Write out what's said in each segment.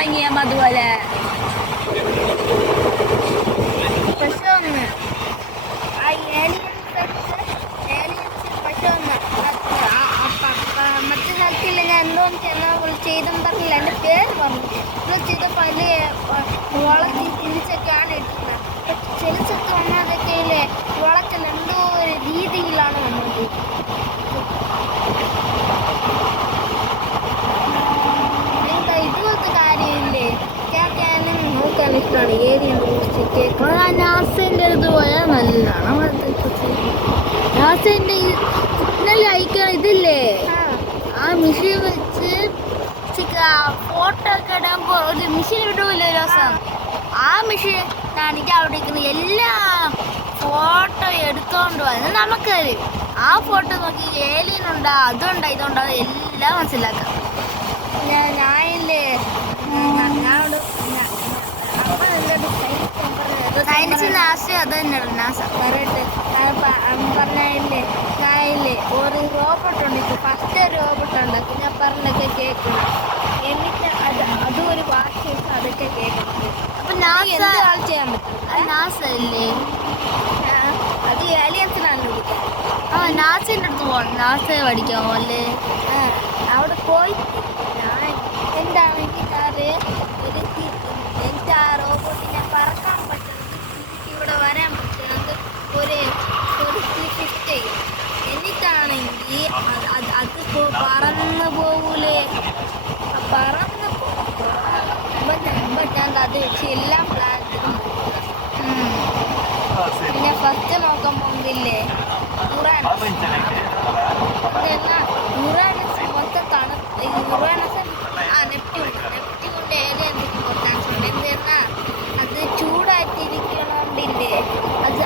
തുടങ്ങിയ അതുപോലെ പക്ഷെ ഒന്ന് മറ്റു സ്ഥലത്തില്ല ഞാൻ എന്തോന്ന് ചെയ്തെന്ന് പറഞ്ഞില്ല എൻ്റെ പേര് പറഞ്ഞു ചെയ്തപ്പോൾ അതിൽ വളച്ച് തിരിച്ചൊക്കെയാണ് ഇട്ടിരുന്നത്. ചില സ്ഥലത്ത് വന്നതൊക്കെ ഇല്ലേ വളച്ചൽ എന്തോ ഒരു രീതിയിലാണ് വന്നത്. എന്താ ഇതുപോലത്തെ കാര്യമില്ലേ കേൾക്കാനും നോക്കാൻ ഇഷ്ടമാണ്. ഏരിയ നാസേൻ്റെ ഇതുപോലെ നല്ലതാണ്. നാസേൻ്റെ സിഗ്നൽ അയക്കാൻ ഇതില്ലേ ആ മെഷീൻ വെച്ച് ഫോട്ടോ ഒക്കെ ഇടുമ്പോൾ ഒരു മെഷീൻ ഇടൂല്ലേ ഒരു ദിവസം. ആ മെഷീൻ കാണിക്കാൻ അവിടെ ഇരിക്കുന്ന എല്ലാം ഫോട്ടോ എടുത്തോണ്ട് വന്ന് നമുക്കറിയും. ആ ഫോട്ടോ നോക്കി ഏലിയനുണ്ടോ അതുണ്ടോ ഇതുണ്ടോ എല്ലാം മനസ്സിലാക്കാം. ഞാനില്ലേ സയൻസ് നാസ അത് തന്നെയാണ് നാസ പറയട്ടെ പറഞ്ഞില്ലേ ഞാനില്ലേ ഒരു റോബോട്ട് ഉണ്ട്. ഇപ്പോൾ ഫസ്റ്റ് റോബോട്ട് ഉണ്ടാക്കും ഞാൻ പറഞ്ഞൊക്കെ കേൾക്കണം. എന്നിട്ട് അതും ഒരു വാക്ക് അതൊക്കെ കേൾക്കുന്നത്. അപ്പം നാസ ചെയ്യാൻ പറ്റും. നാസ അല്ലേ അത് ഏലിയൻസിനാണ് വിളിക്കാൻ. നാസേൻ്റെ അടുത്ത് പോകണം. നാസ പഠിക്കാമോ അല്ലേ? അവിടെ പോയി ഞാൻ എന്താണെങ്കിൽ എനിക്ക് ആ റോബോട്ടിനെ പറക്കാൻ പറ്റും. ഇവിടെ വരാൻ പറ്റുന്നത് ഒരു ഷിഫ്റ്റ് ചെയ്യും. എന്നിട്ടാണെങ്കിൽ അത് പറന്ന് പോകൂലേ പറന്ന് ഞാൻ അത് വെച്ച് എല്ലാം പ്ലാൻ ചെയ്തു. പിന്നെ ഫസ്റ്റ് നോക്കാൻ പോകുന്നില്ലേ യുറാനസ് മൊത്തം യുറാനസ് നെപ്റ്റ്യൂണിൻ്റെ ഏരിയ എന്തെങ്കിലും ചാൻസ് ഉണ്ട്. എന്തെന്നാൽ അത് ചൂടായിട്ടിരിക്കണോണ്ടില്ലേ അത്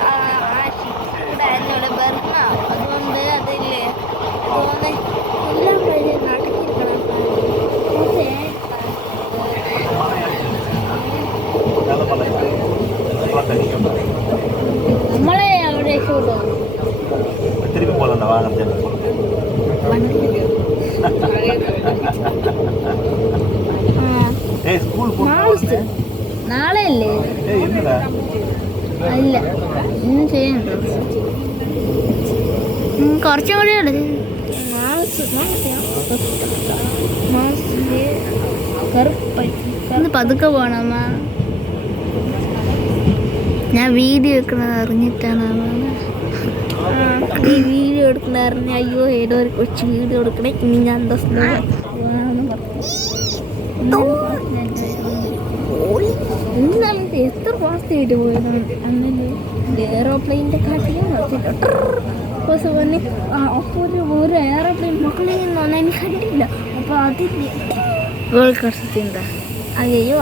ചൂടായിരുന്നോടെ ബർമ്മ അതുകൊണ്ട് അതില്ലേ അതുകൊണ്ട് എല്ലാം കഴിഞ്ഞ് നടക്കിയിരിക്കണം. നമ്മളെ അവിടെ ഷൂട്ടോ നാളെ അല്ലേ? ഇല്ല ഇന്ന് ചെയ്യണ്ടോ? കുറച്ചും കൂടി ഒന്ന് പതുക്കെ പോണമ്മ. ഞാൻ വീഡിയോ എടുക്കണത് അറിഞ്ഞിട്ടാണ്. ഈ വീഡിയോ എടുക്കണ അറിഞ്ഞ അയ്യോ ഏതോ ഒരു കൊച്ചു വീഡിയോ എടുക്കണേ ഇനി ഞാൻ എന്താ എന്നാലും എത്ര ഫാസ്റ്റ് ആയിട്ട് പോയതാണ്. അങ്ങനെ എയറോപ്ലെയിൻ്റെ കാട്ടിലും പറഞ്ഞ് അപ്പോൾ ഒരു എയറോപ്ലെയിൻ മക്കളിൽ നിന്നൊന്നും എനിക്ക് കണ്ടില്ല. അപ്പോൾ അതില്ല വേൾഡ് കപ്പ് എന്താ അയ്യോ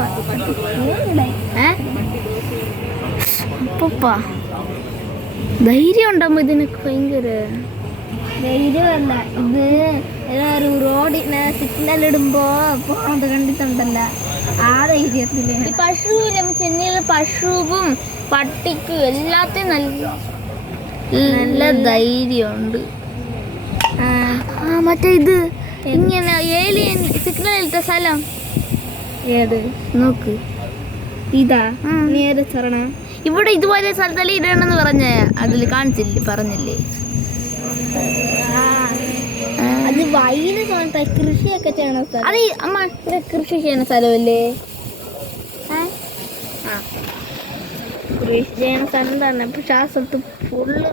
അപ്പൂപ്പാ ധൈര്യം ഉണ്ടാകുമ്പോൾ ഇതിനൊക്കെ ഭയങ്കര ധൈര്യമല്ല. ഇത് ഒരു റോഡിന് സിഗ്നൽ ഇടുമ്പോൾ പോണത് കണ്ടിട്ടുണ്ടല്ല ആ ധൈര്യത്തില്. പശുവിലും ചെന്നൈയിൽ പശുവും പട്ടിക്കും എല്ലാത്തിനും നല്ല ധൈര്യമുണ്ട്. മറ്റേ ഇത് ഇങ്ങനെ ഏലിയൻ സിഗ്നൽ ഇട്ട സ്ഥലം ഏത് നോക്ക് ഇതാ നേരെ ചറണ ഇവിടെ ഇതുപോലെ സ്ഥലത്തല്ലേ ഇടണമെന്ന് പറഞ്ഞ അതിൽ കാണിച്ചില്ലേ പറഞ്ഞില്ലേ? അത് വൈന കൃഷിയൊക്കെ ചെയ്യണ സ്ഥലം. അത് അമ്മ കൃഷി ചെയ്യുന്ന സ്ഥലമല്ലേ? കൃഷി ചെയ്യണ സ്ഥലം തന്നെ. പക്ഷെ ആ സ്ഥലത്ത് ഫുള്ള്